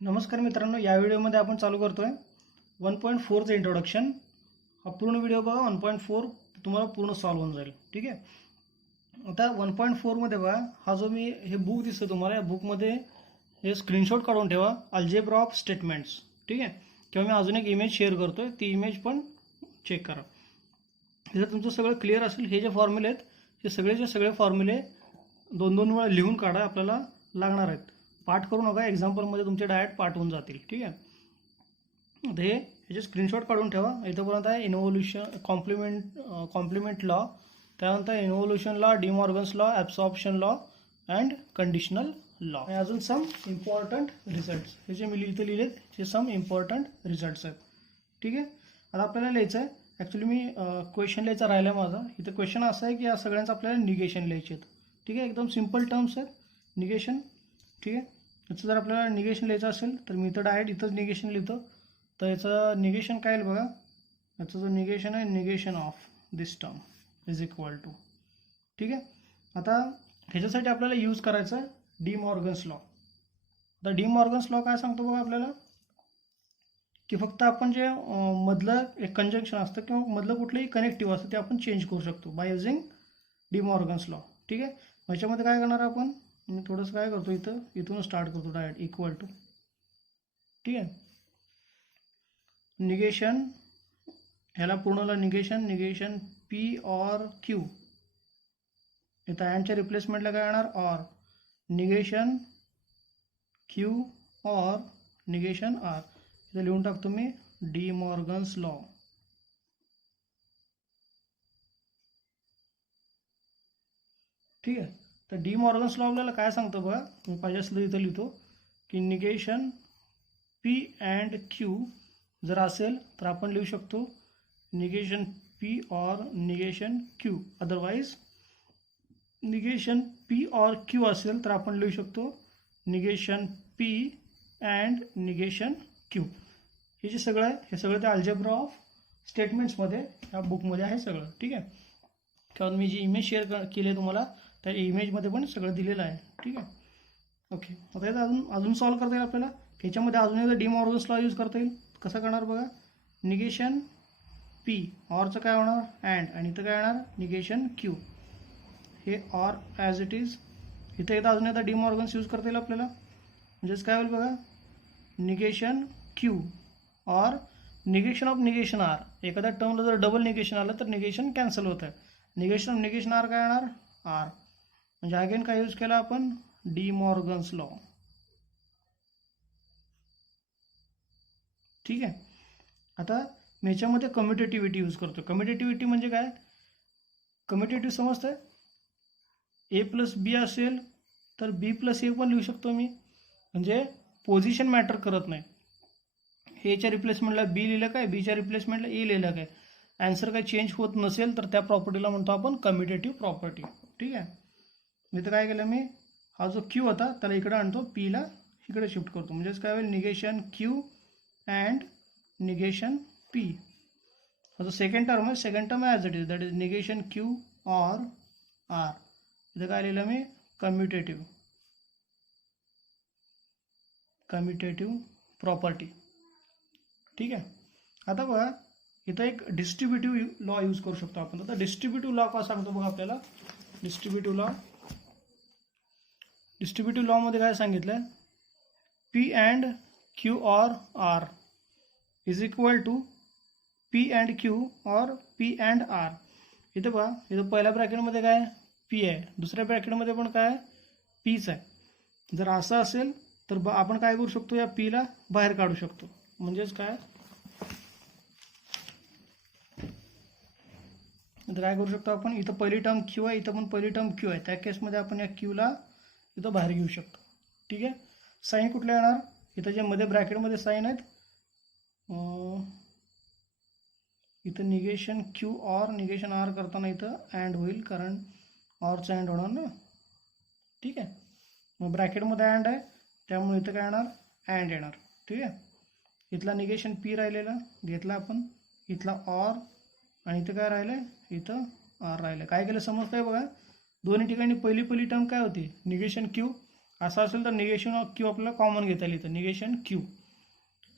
नमस्कार मित्रांनो, या व्हिडिओमध्ये आपण चालू करतोय 1.4चं इंट्रोडक्शन. हा पूर्ण व्हिडिओ बघा. 1.4 तुम्हाला पूर्ण सॉल्व्ह होऊन जाईल. ठीक आहे. आता 1.4 मध्ये बघा, हा जो मी हे बुक दिसतं तुम्हाला, या बुकमध्ये हे स्क्रीनशॉट काढून ठेवा, अल्जेब्रा ऑफ स्टेटमेंट्स. ठीक आहे. किंवा मी अजून एक इमेज शेअर करतोय, ती इमेज पण चेक करा. जर तुमचं सगळं क्लिअर असेल, हे जे फॉर्म्युले आहेत हे सगळेचे सगळे फॉर्म्युले 2-2 वेळा लिहून काढा, आपल्याला लागणार आहेत. पाठ करू नका, एक्झाम्पलमध्ये तुमचे डायरेक्ट पाठ होऊन जातील. ठीक आहे. आता हे ह्याचे स्क्रीनशॉट काढून ठेवा. इथंपर्यंत आहे इन्व्होल्युशन, कॉम्प्लिमेंट लॉ, त्यानंतर involution law, De Morgan's law, absorption law and conditional law. आणि अजून सम इम्पॉर्टंट रिझल्ट्स, हे जे मी इथं लिहिलेत हे सम इम्पॉर्टंट रिझल्ट्स आहेत. ठीक आहे. आता आपल्याला लिहायचं आहे, ॲक्च्युली मी क्वेश्चन लिहायचा राहिला माझा. इथं क्वेश्चन असं आहे की या सगळ्यांचं आपल्याला निगेशन लिहायचे आहेत. ठीक आहे. एकदम सिम्पल टर्म्स आहेत निगेशन. ठीक आहे. याचं जर आपल्याला निगेशन लिहायचं असेल तर मी इथं डायरेक्ट इथंच निगेशन लिहितो. तर याचं निगेशन काय येईल बघा. याचं जो निगेशन आहे, negation of this term is equal to. ठीक आहे. आता ह्याच्यासाठी आपल्याला यूज करायचं आहे डी मॉर्गन्स लॉ. आता डी मॉर्गन्स लॉ काय सांगतो बघा आपल्याला, की फक्त आपण जे मधलं एक कंजंक्शन असतं किंवा मधलं कुठलंही कनेक्टिव्ह असतं ते आपण चेंज करू शकतो by using D Morgan's law. ठीक आहे. ह्याच्यामध्ये काय करणार आपण, मी थोडंसं काय करतो, इथून स्टार्ट करतो डायरेक्ट इक्वल टू. ठीक आहे. निगेशन, ह्याला पूर्णला निगेशन पी ऑर क्यू. इथं अँडच्या रिप्लेसमेंटला काय येणार, or. Negation Q or negation R. इथं लिहून टाकतो मी डी मॉर्गन्स लॉ. ठीक आहे. तर डी मॉर्गन्स लॉ आपल्याला काय सांगतो बघा, मी पाहिजे असलं इथं लिहितो की निगेशन पी अँड क्यू जर असेल तर आपण लिहू शकतो negation P or negation Q. Otherwise negation P or Q असेल तर आपण लिहू शकतो negation P and negation Q. हे जे सगळं आहे हे सगळं त्या अल्जेब्रा ऑफ स्टेटमेंट्समध्ये ह्या बुकमध्ये आहे सगळं. ठीक आहे. किंवा मी जी इमेज शेअर केली आहे तुम्हाला त्या इमेजमध्ये पण सगळं दिलेलं आहे. ठीक आहे. ओके. आता याचं अजून सॉल्व करता येईल आपल्याला. ह्याच्यामध्ये अजून एकदा डी मॉर्गन्स लॉ यूज करता येईल. कसं करणार बघा, निगेशन पी ऑरचं काय होणार अँड, आणि इथं काय येणार निगेशन क्यू. हे ऑर ॲज इट इज. इथं एकदा अजून एकदा डी मॉर्गन्स यूज करता येईल आपल्याला. म्हणजेच काय होईल बघा, negation Q or negation of negation R. एखाद्या टर्मला जर डबल निगेशन आलं तर निगेशन कॅन्सल होतं. निगेशन ऑफ निगेशन आर काय येणार आर. म्हणजे अगेन काय यूज केला आपण, डी मॉर्गन्स लॉ. ठीक आहे. आता मी याच्यामध्ये कम्युटेटिव्हिटी यूज करतो. कम्युटेटिव्हिटी म्हणजे काय, कम्युटेटिव्ह समजतंय, ए प्लस बी असेल तर बी प्लस ए पण लिहू शकतो मी. म्हणजे पोझिशन मॅटर करत नाही. एच्या रिप्लेसमेंटला बी लिहिलं काय, बीच्या रिप्लेसमेंटला ए लिहिलं काय, आन्सर काय चेंज होत नसेल तर त्या प्रॉपर्टीला म्हणतो आपण कम्युटेटिव्ह प्रॉपर्टी. ठीक आहे. मी तर काय केलं, मी हा जो क्यू होता त्याला इकडे आणतो, पीला इकडे शिफ्ट करतो. म्हणजेच काय होईल, negation Q and negation P. हा जो सेकंड टर्म आहे, second term as it is, that is negation Q or R. इथं काय लिहिलं मी, कम्युटेटिव्ह प्रॉपर्टी. ठीक आहे. आता बघा इथं एक डिस्ट्रीब्युटिव्ह लॉ यूज करू शकतो आपण. आता डिस्ट्रीब्युटिव्ह लॉ का सांगतो बघा आपल्याला. डिस्ट्रीब्युटिव्ह लॉमध्ये काय सांगितलं, P and Q or R is equal to P and Q or P and R. इथं बघा, इथं पहिल्या ब्रॅकेटमध्ये काय पी आहे, दुसऱ्या ब्रॅकेटमध्ये पण काय पीच आहे. जर असं असेल तर आपण काय करू शकतो, या पीला बाहेर काढू शकतो. म्हणजेच काय, तर काय करू शकतो आपण, इथं पहिली टर्म क्यू आहे, इथं पण पहिली टर्म क्यू आहे. त्या केसमध्ये आपण या क्यूला इथं बाहेर घेऊ शकतो. ठीक आहे. साईन कुठल्या येणार, इथं जे मध्ये ब्रॅकेटमध्ये साईन आहेत, इथं negation Q or negation R करताना इथं अँड होईल, कारण ऑरचं अँड होणार ना. ठीक आहे. मग ब्रॅकेटमध्ये अँड आहे त्यामुळे इथं काय येणार, अँड येणार. ठीक आहे. इथला निगेशन पी राहिलेला घेतला आपण, इथला ऑर, आणि इथं काय राहिलं, इथं आर राहिलं. काय केलं समजतंय बघा, दोन्ही ठिकाणी पहिली टर्म काय होती, निगेशन क्यू, असं असेल तर निगेशन ऑफ क्यू आपल्याला कॉमन घेता येईल इथं, निगेशन क्यू.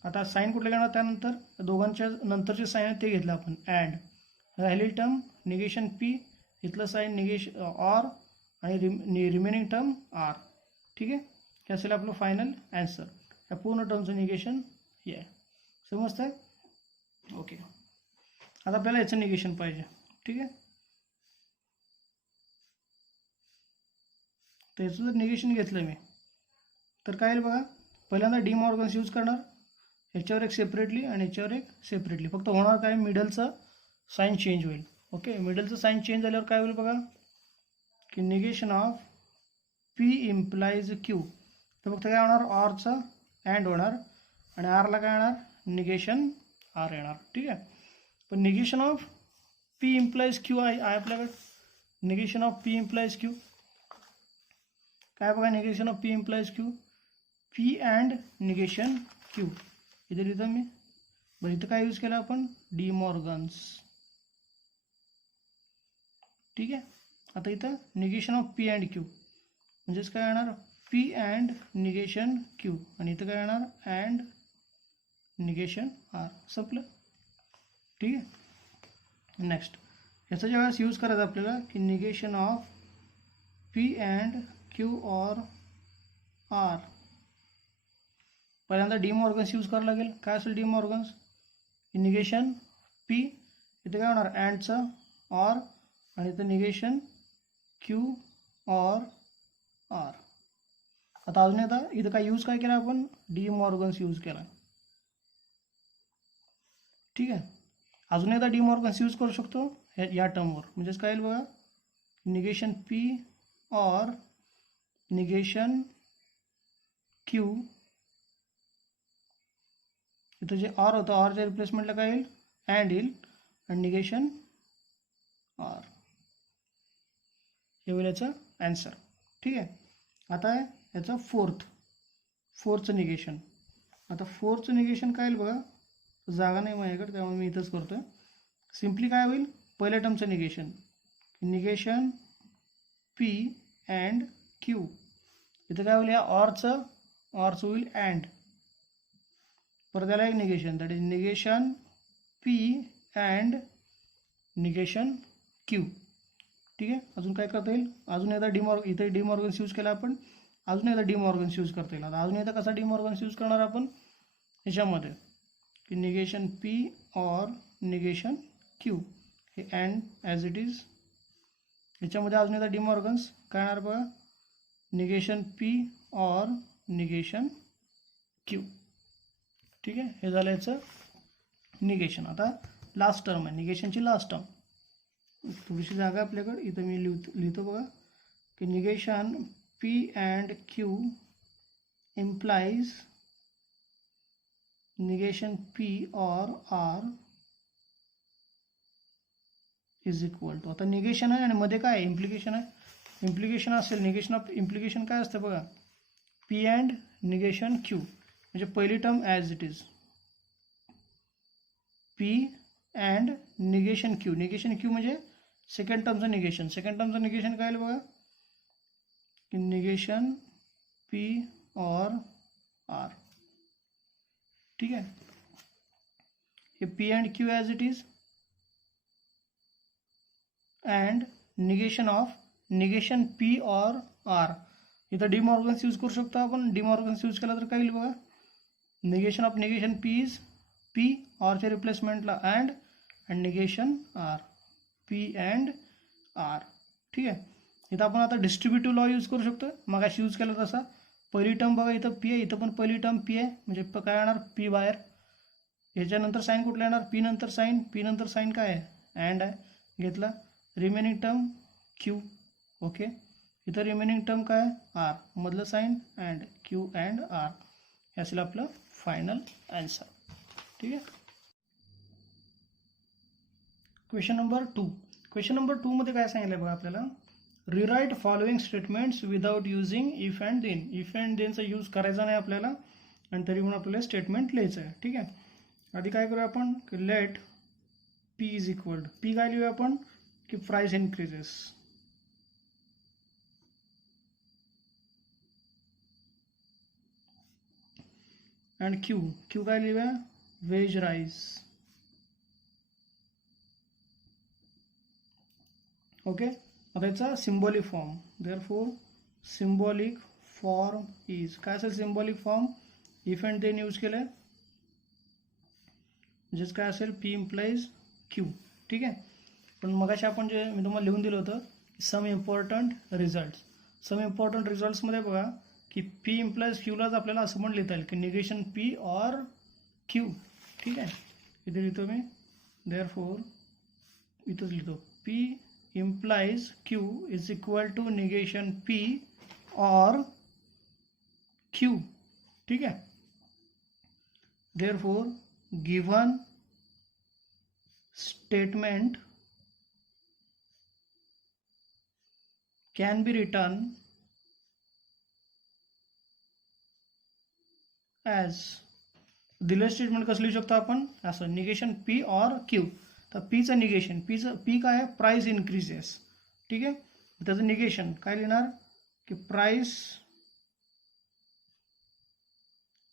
आता साईन कुठलं घेणार, त्यानंतर दोघांच्या नंतरचे साईन आहे ते घेतलं आपण, अँड. राहिलेली टर्म निगेशन पी, इथलं साईन निगेशन ऑर, आणि रिमेनिंग टर्म आर. ठीक आहे, हे असेल आपलं फायनल ॲन्सर. या पूर्ण टर्मचं निगेशन हे आहे. समजतं आहे? ओके. आता आपल्याला याचं निगेशन पाहिजे. ठीक आहे, तर याचं जर निगेशन घेतलं मी तर काय येईल बघा. पहिल्यांदा डी मॉर्गन्स यूज करणार, ह्याच्यावर एक सेपरेटली आणि ह्याच्यावर एक सेपरेटली. फक्त होणार काय, मिडलचं साईन चेंज होईल. ओके, मिडलचं साईन चेंज झाल्यावर काय होईल बघा, की negation of P implies Q. तर फक्त काय होणार, ऑरचं अँड होणार आणि आरला काय येणार, निगेशन आर येणार. ठीक आहे, पण negation of P implies Q आहे आपल्याकडे. Negation of P implies Q काय बघा, negation of P implies Q, P and negation Q. इथे लिहितो मी. बरं, इथं काय यूज केलं आपण, डी मॉर्गन्स. ठीक आहे, आता इथं negation of P and Q म्हणजेच काय येणार, पी अँड निगेशन क्यू, आणि इथं काय येणार, अँड निगेशन आर. संपलं. ठीक आहे, नेक्स्ट याचा ज्यावेळेस यूज करायचं आपल्याला, की negation of P and Q or R, पहिल्यांदा डी मॉर्गन्स यूज करावं लागेल. काय असेल डी मॉर्गन्स, निगेशन पी, इथं काय होणार, अँडचं ऑर, आणि इथं निगेशन क्यू ऑर आर. आता अजून एकदा इथं काय यूज काय केला आपण, डी मॉर्गन्स यूज केला. ठीक आहे, अजून एकदा डी मॉर्गन्स यूज करू शकतो या टर्मवर. म्हणजेच काय येईल बघा, negation P or negation Q, इथं जे आर होतं आरच्या रिप्लेसमेंटला काय येईल, अँड येईल, आणि निगेशन आर. हे होईल याचं ॲन्सर. ठीक आहे, आता याचं फोर्थचं निगेशन. आता फोर्थचं निगेशन काय येईल बघा, जागा नाही माझ्याकडे त्यामुळे मी इथंच करतो आहे. सिम्पली काय होईल, पहिल्या टर्मचं negation, negation P and Q, इथं काय होईल, या ऑरचं होईल अँड, परत त्याला एक negation, that is negation P and negation Q. ठीक आहे, अजून काय करता येईल, अजून एकदा इथे डी मॉर्गन्स यूज केला आपण, अजून एकदा डी मॉर्गन्स यूज करता येईल. आता अजून एकदा कसा डी मॉर्गन्स यूज करणार आपण, ह्याच्यामध्ये की negation P or negation Q, हे अँड ॲज इट इज. ह्याच्यामध्ये अजून एकदा डी मॉर्गन्स काय येणार बघा, negation P or negation Q. ठीक आहे, हे झालं याचं निगेशन. आता लास्ट टर्म आहे, निगेशनची लास्ट टर्म. थोडीशी जागा आपल्याकडे, इथं मी लिहितो बघा, की negation P and Q implies negation P or R is equal to. आता निगेशन आहे आणि मध्ये काय आहे, इम्प्लिकेशन आहे. इम्प्लिकेशन असेल, निगेशन ऑफ इम्प्लिकेशन काय असतं बघा, पी अँड निगेशन क्यू, म्हणजे पहिली term as it is, P and negation Q. Negation Q म्हणजे सेकंड टर्मचं निगेशन. सेकंड टर्मचं निगेशन काय आलं बघा, की निगेशन पी ऑर आर. ठीक आहे, हे P and Q as it is, and negation of negation P or R. इथं De Morgan's use करू शकतो आपण. डी मॉर्गन्स यूज केला तर काय येईल बघा, negation of negation P is P, ऑरच्या रिप्लेसमेंटला and negation R, P and R. ठीक आहे, इथं आपण आता डिस्ट्रीब्युटिव्ह लॉ यूज करू शकतो. मग अशी यूज केला तसा, पहिली टर्म बघा इथं पी आहे, इथं पण पहिली टर्म पी आहे, म्हणजे काय येणार, पी बाहेर. ह्याच्यानंतर साईन कुठला येणार, पी नंतर साईन, पी नंतर साईन काय आहे, अँड आहे, घेतला. Remaining term Q. ओके, इथं रिमेनिंग टर्म काय, आर, मधलं sign and, Q and R. हे असेल आपलं फायनल ॲन्सर. ठीक आहे, क्वेश्चन नंबर 2. क्वेश्चन नंबर 2 मध्ये काय सांगितलं बघा आपल्याला, rewrite following statements without using if and then. If and देनचा यूज करायचा नाही आपल्याला, आणि तरी पण आपल्याला स्टेटमेंट लिहायचं आहे. ठीक आहे, आधी काय करूया आपण, की let P is equal to, P काय लिहूया आपण, की price increases. And Q, Q काय लिहूया, वेज राईस. ओके, आता याचा symbolic form, therefore symbolic form is, काय असेल symbolic form, if and then use केलं, म्हणजेच काय असेल, पी इम्प्लाइज क्यू. ठीक आहे. पण मगाशी आपण जे मी तुम्हाला लिहून दिलं होतं some important results, some important रिझल्ट्समध्ये बघा की पी इम्प्लाइज क्यूलाच आपल्याला असं पण लिहिता येईल की निगेशन पी ऑर क्यू. ठीक आहे, इथे लिहितो मी, देअरफॉर इथंच लिहितो P implies Q is equal to negation P or Q. ठीक आहे. Therefore given statement can be written as, दिलं स्टेटमेंट कसं लिहू शकतो आपण, असं निगेशन पी ऑर क्यू. तर पीचं निगेशन, पी काय आहे, प्राइस इन्क्रीजेस. ठीक आहे, त्याचं निगेशन काय लिहिणार की प्राइस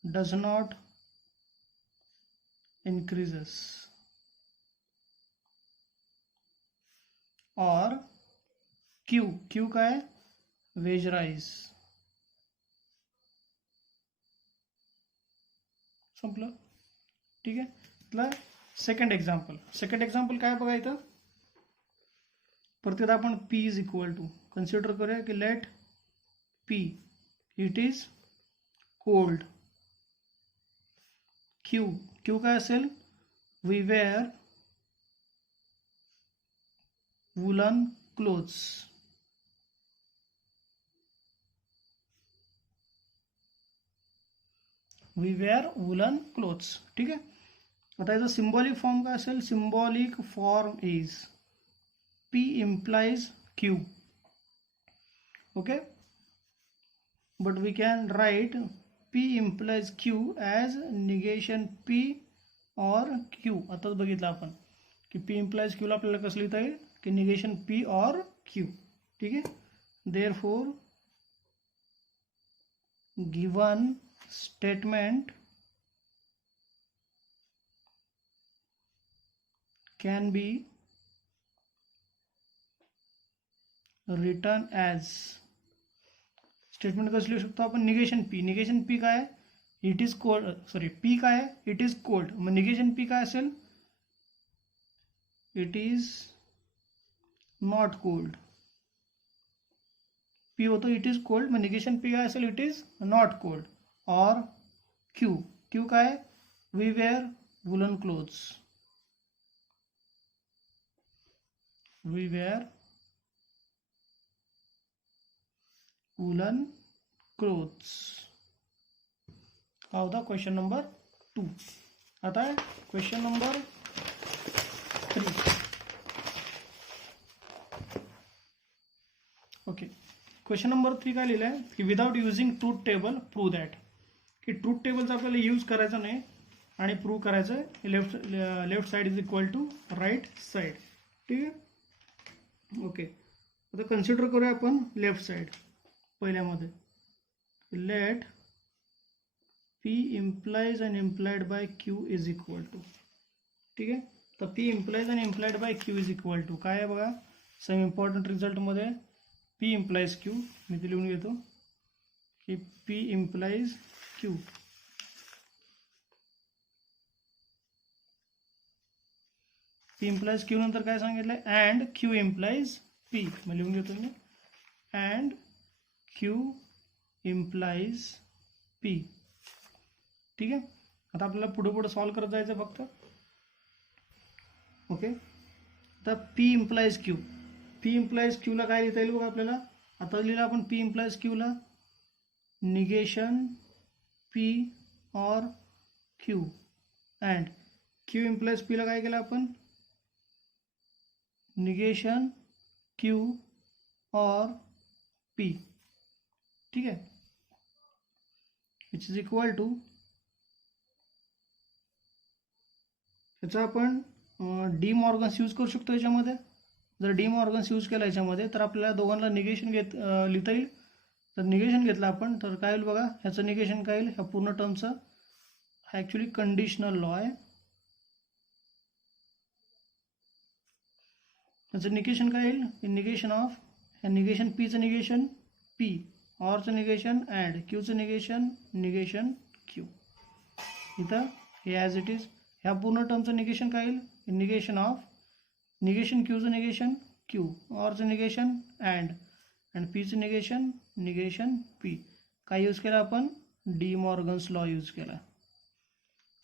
डज नॉट इन्क्रीजेस और क्यू, क्यू काय, वेज राईस. संपलं. ठीक आहे. इथलं सेकंड एक्झाम्पल काय बघा इथं, परत आपण P is equal to consider करूया की let P it is cold. Q, Q काय असेल, we wear woollen clothes. We wear woollen clothes. ठीक आहे. आता याचा सिम्बॉलिक फॉर्म काय असेल, symbolic form is P implies Q. Okay, but we can write P implies Q as negation P or Q. आताच बघितलं आपण की पी इम्प्लाइज क्यूला आपल्याला कसं लिहिता येईल की निगेशन पी ऑर क्यू. ठीक आहे. Therefore given statement can be written as, statement कसं लिहू शकतो आपण, निगेशन पी काय, it is cold, sorry P काय, इट इज कोल्ड, मग निगेशन पी काय असेल, it is not cold. P होतो इट इज कोल्ड, मग निगेशन पी काय असेल, इट इज नॉट कोल्ड. और क्यू, क्यू काय, we wear woollen clothes. We wear woollen clothes. हा होता क्वेश्चन नंबर 2. आता question number 3. Okay, question number 3 काय लिहिलं आहे की without using truth table prove that, की ट्रूथ टेबलचा आपल्याला यूज करायचा नाही आणि प्रूव्ह करायचं आहे left side is equal to right side. ठीक आहे. ओके, आता कन्सिडर करूया आपण लेफ्ट साईड पहिल्यामध्ये, let P implies and implied by Q is equal to. ठीक आहे. तर P implies and implied by Q is equal to काय आहे बघा, सम इम्पॉर्टंट रिझल्टमध्ये पी इम्प्लाइज क्यू, मी ते लिहून घेतो की P implies Q, P implies Q नंतर काय सांगितलं, अँड क्यू इम्प्लाइज पी, मग लिहून घेतो मी, अँड क्यू इम्प्लाइज पी. ठीक आहे. आता आपल्याला पुढे सॉल्व करत जायचं फक्त. ओके, आता P implies Q, P implies क्यूला काय लिहिता येईल बघा आपल्याला, आता लिहिलं आपण पी इम्प्लाइज क्यूला negation P or Q, and Q implies पीला काय केलं आपण, निगेशन क्यू और पी. ठीक आहे. विच इज इक्वल टू, याचा आपण डी मॉर्गन्स यूज करू शकतो याच्यामध्ये. जर डी मॉर्गन्स यूज केला याच्यामध्ये तर आपल्याला दोघांना निगेशन लिहिता येईल. तर निगेशन घेतलं आपण तर काय होईल बघा, ह्याचं निगेशन काय येईल, ह्या पूर्ण टर्मचं हा ॲक्च्युली कंडिशनल लॉ आहे. त्याचं निगेशन काय येईल? निगेशन ऑफ निगेशन पीचं निगेशन पी, ऑरचं निगेशन अँड, क्यूचं निगेशन क्यू. इथं हे ॲज इट इज. ह्या पूर्ण टर्मचं निगेशन काय येईल? निगेशन ऑफ निगेशन क्यूचं निगेशन क्यू, ऑरचं निगेशन अँड पीचं निगेशन पी. काय यूज केला आपण? डी मॉर्गन्स लॉ यूज केला.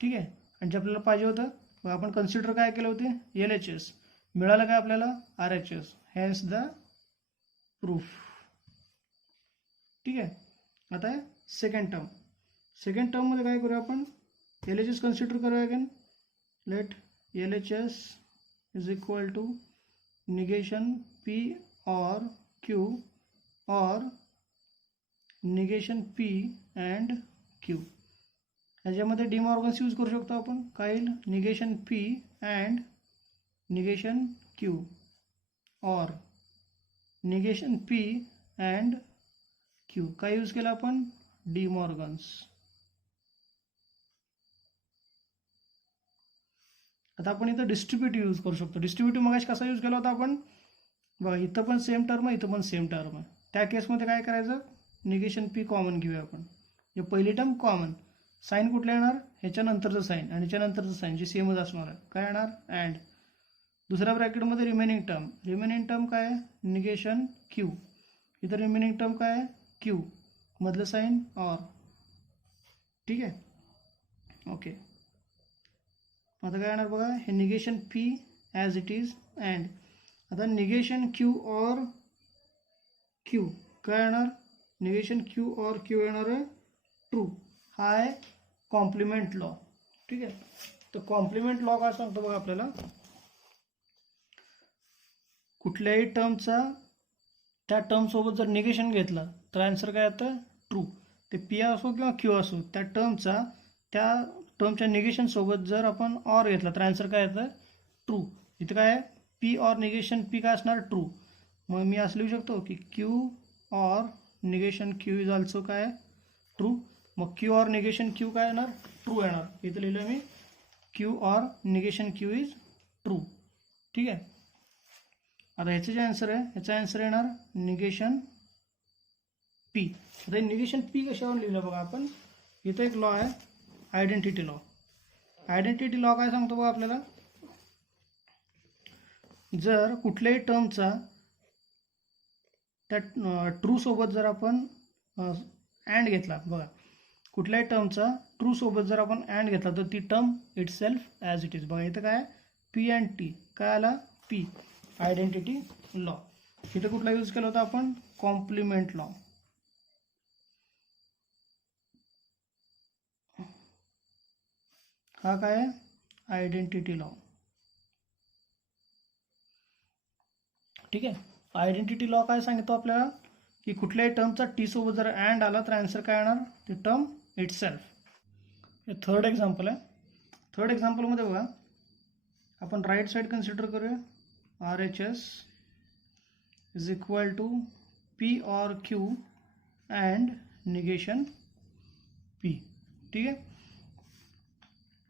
ठीक आहे. आणि जे आपल्याला पाहिजे होतं मग आपण कन्सिडर काय केलं होते? LHS. मिळालं काय आपल्याला? RHS. Hence the proof. ठीक आहे. आता सेकंड टर्ममध्ये काय करूया आपण? LHS कन्सिडर करूया again. Let LHS is equal to negation P और Q और निगेशन P अँड Q. ह्याच्यामध्ये डी मॉर्गन्स यूज करू शकतो आपण. काय येईल? Negation P and negation Q और निगेशन P अँड Q. काय यूज केला आपण? De Morgan's. आता आपण इथं डिस्ट्रीब्युटिव्ह यूज करू शकतो. डिस्ट्रीब्युटिव्ह मगाशी कसा यूज केला होता आपण? बघा, इथं पण सेम टर्म आहे, इथं पण सेम टर्म आहे. त्या केसमध्ये काय करायचं? निगेशन P कॉमन घेऊया आपण. हे पहिली टर्म कॉमन, साईन कुठला येणार? ह्याच्यानंतरचं साईन आणि ह्याच्यानंतरचं साईन जे सेमच असणार आहे. काय येणार? अँड. दुसऱ्या ब्रॅकेटमध्ये रिमेनिंग टर्म काय आहे? Negation Q. इथं रिमेनिंग टर्म काय आहे? Q. मधलं साईन ऑर. ठीक आहे. ओके. आता काय येणार बघा? हे negation P as it is and. आता निगेशन Q और Q काय येणार? निगेशन Q और Q येणार आहे ट्रू. हा आहे कॉम्प्लिमेंट लॉ. ठीक आहे. तर कॉम्प्लिमेंट लॉ काय सांगतो बघा आपल्याला? कुठल्याही टर्मचा त्या टर्मसोबत जर निगेशन घेतलं तर आन्सर काय येतं? ट्रू. ते P असो किंवा Q असो, त्या टर्मच्या निगेशनसोबत जर आपण ऑर घेतला तर आन्सर काय येतं? ट्रू. इथं काय आहे? P और निगेशन P काय असणार? ट्रू. मग मी असं लिहू शकतो की Q और निगेशन Q इज ऑल्सो काय? ट्रू. मग Q और निगेशन Q काय येणार? ट्रू येणार. इथं लिहिलं मी Q और निगेशन Q इज ट्रू. ठीक आहे. आता ह्याचं जे आन्सर आहे, ह्याचा आन्सर येणार निगेशन P. आता निगेशन P कशावर लिहिलं बघा आपण? इथं एक लॉ आहे, आयडेंटिटी लॉ. आयडेंटिटी लॉ काय सांगतो बघा आपल्याला? जर कुठल्याही टर्मचा त्या ट्रू सोबत जर आपण अँड घेतला, बघा कुठल्याही टर्मचा ट्रू सोबत जर आपण अँड घेतला तर ती term itself as it is. बघा इथं काय? P and T. काय आला? P. Identity law. इथं कुठला यूज केला होता आपण? Complement law. हा काय आहे? Identity law. ठीक आहे. आयडेंटिटी लॉ काय सांगतो आपल्याला? की कुठल्याही टर्मचा T सोबत जर अँड आला तर आन्सर काय येणार? ती टर्म इट सेल्फ. हे थर्ड एक्झाम्पल आहे. थर्ड एक्झाम्पलमध्ये बघा, आपण राईट साईड कन्सिडर करूया. RHS is equal to P और Q अँड निगेशन P. ठीक आहे.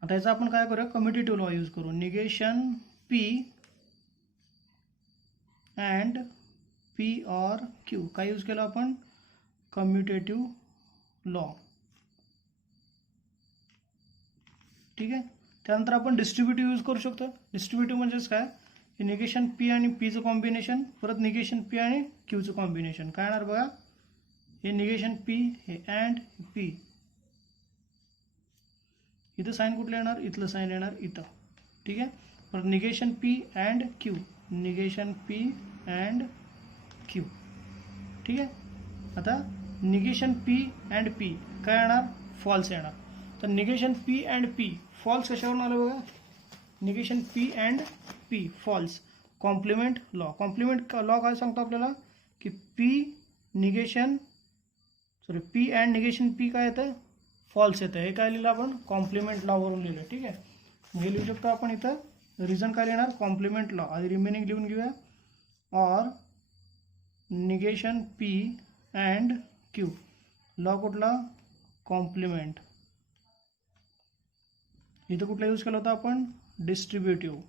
आता याचा आपण काय करूया? कम्युटेटिव्ह लॉ यूज करू. निगेशन P अँड P और Q. काय यूज केलं आपण? Commutative law. ठीक आहे. त्यानंतर आपण डिस्ट्रीब्युटिव्ह यूज करू शकतो. डिस्ट्रीब्युटिव्ह म्हणजेच काय? हे निगेशन P आणि Pचं कॉम्बिनेशन, परत निगेशन P आणि Qचं कॉम्बिनेशन. काय येणार बघा? हे निगेशन P, हे अँड P. इथं साईन कुठलं येणार? इथलं साईन येणार इथं. ठीक आहे. परत negation P and Q. Negation P and Q. ठीक आहे. आता निगेशन P अँड P काय येणार? फॉल्स येणार. तर negation P and P false कशावरून आलं बघा? Negation P and P false. Complement law. Complement law काय सांगतो आपल्याला? की P अँड निगेशन P काय येतं? फॉल्स येतं. हे काय लिहिलं आपण? कॉम्प्लिमेंट लॉवरून लिहिलं. ठीक आहे. हे लिहू शकतो आपण इथं. रिझन काय लिहिणार? Complement law. आधी रिमेनिंग लिहून घेऊया. और negation P and Q. Law कुठला? कॉम्प्लिमेंट. इथं कुठला यूज केला होता आपण? डिस्ट्रीब्युटिव्ह.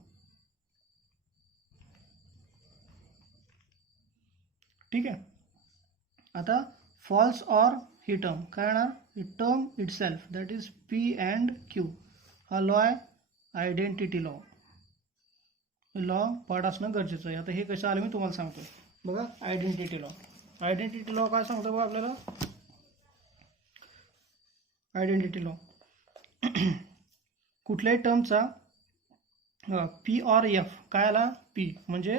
ठीक आहे. आता फॉल्स ऑर ही टर्म काय येणार? Term it self that is P and Q. हा लॉ आहे आयडेंटिटी लॉ. लॉ पार्ट असणं गरजेचं आहे. आता हे कसं आलं मी तुम्हाला सांगतो. बघा आयडेंटिटी लॉ. आयडेंटिटी लॉ काय सांगतो बघा आपल्याला? आयडेंटिटी लॉ कुठल्याही टर्मचा पी ऑर एफ काय आला? पी म्हणजे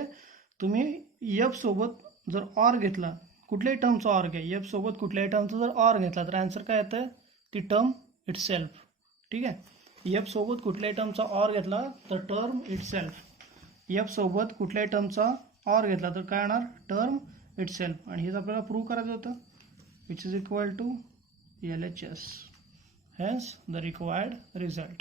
तुम्ही एफ सोबत जर ऑर घेतला, कुठल्याही टर्मचा ऑर घ्या, एफ सोबत कुठल्याही टर्मचा जर ऑर घेतला तर आन्सर काय येतं? ती टर्म इट सेल्फ. ठीक आहे. एफ सोबत कुठल्याही टर्मचा ऑर घेतला तर टर्म इट सेल्फ. एफ सोबत कुठल्याही टर्मचा ऑर घेतला तर काय येणार? Term itself. आणि हेच आपल्याला प्रूव्ह करायचं होतं, which is equal to LHS. Hence the required result.